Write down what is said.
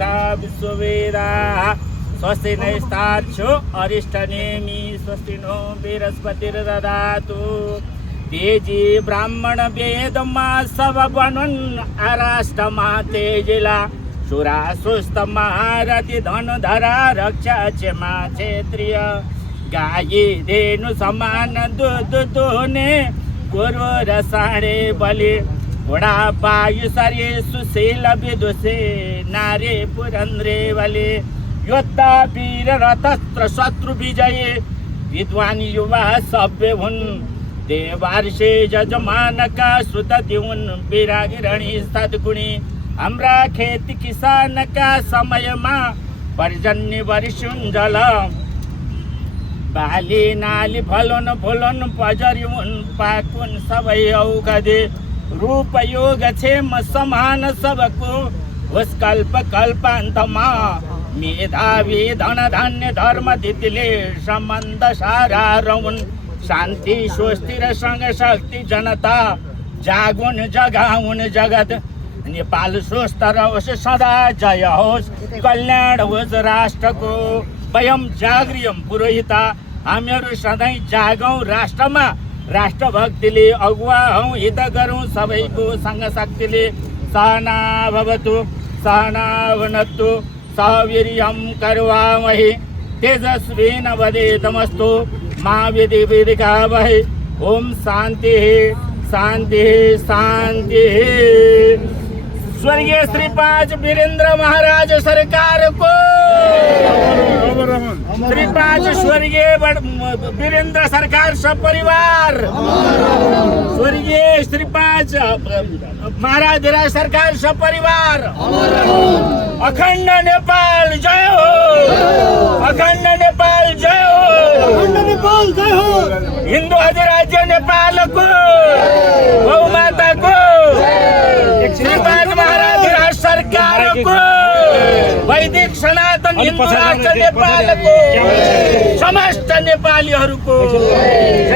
लोका विश्ववेदाः स्वस्ति नैस्तार्क्ष्यो अरिष्टनेमि स्वस्ति नो बृहस्पतिर्दधातु तेजी ब्राह्मण वेदमा सबवनुन् आराष्टमा तेजिला सुरासुस्तमा रति धनुधरा रक्षा क्षमा क्षेत्रीय गायी धेनु समान दूध दुहुने गुरु रसाणे बलि घोडा पायु सरे सुशील विदुषे नारे पुरन्द्रे बलि योद्धा वीर रतस्त्र शत्रु विजयी विद्वान युवा सभ्य हुन् देवार्षे जजमानका श्रुतति हुन् विरागिरणी सद्गुणी हाम्रा खेती किसानका समयमा पर्जन्य वर्षुन् जल बाली नाली फलोन फुलोन पजरी हुन् पाकुन् सबै औषधि रूप योग क्षेम समान सबको होस् कल्प कल्पान्तमा मेधावी धन धान्य धर्म दितिले सम्बन्ध सारा रहुन् शान्ति स्वस्ति र सँग शक्ति जनता जागुन् जगाउन् जगत नेपाल स्वस्थ रहोस् सदा जय होस् कल्याण होस् राष्ट्रको वयम जागृयम पुरोहिता हामीहरू सधैँ जागौँ राष्ट्रमा राष्ट्रभक्तिले अगुवा हौँ हित गरौँ सबैको सँग शक्तिले सहना भवतु सहना भुनक्तु सह वीर्यं करवावहै तेजस्विनावधीतमस्तु मा विद्विषावहै ओम शांति शांति शांति। स्वर्गीय श्री 5 वीरेंद्र महाराज सरकार को श्री 5 स्वर्गीय वीरेंद्र सरकार सपरिवार स्वर्गीय श्री 5 महाराज सरकार सपरिवार अखण्ड नेपाल जय हो अखण्ड नेपाल जय हो अखण्ड नेपाल जय हो हिन्दू अधिराज्य नेपाल को गौ माता को श्री 5 महाराज सरकार को वैदिक सनातन हिन्दू राष्ट्र नेपाल को समस्त नेपालीहरूको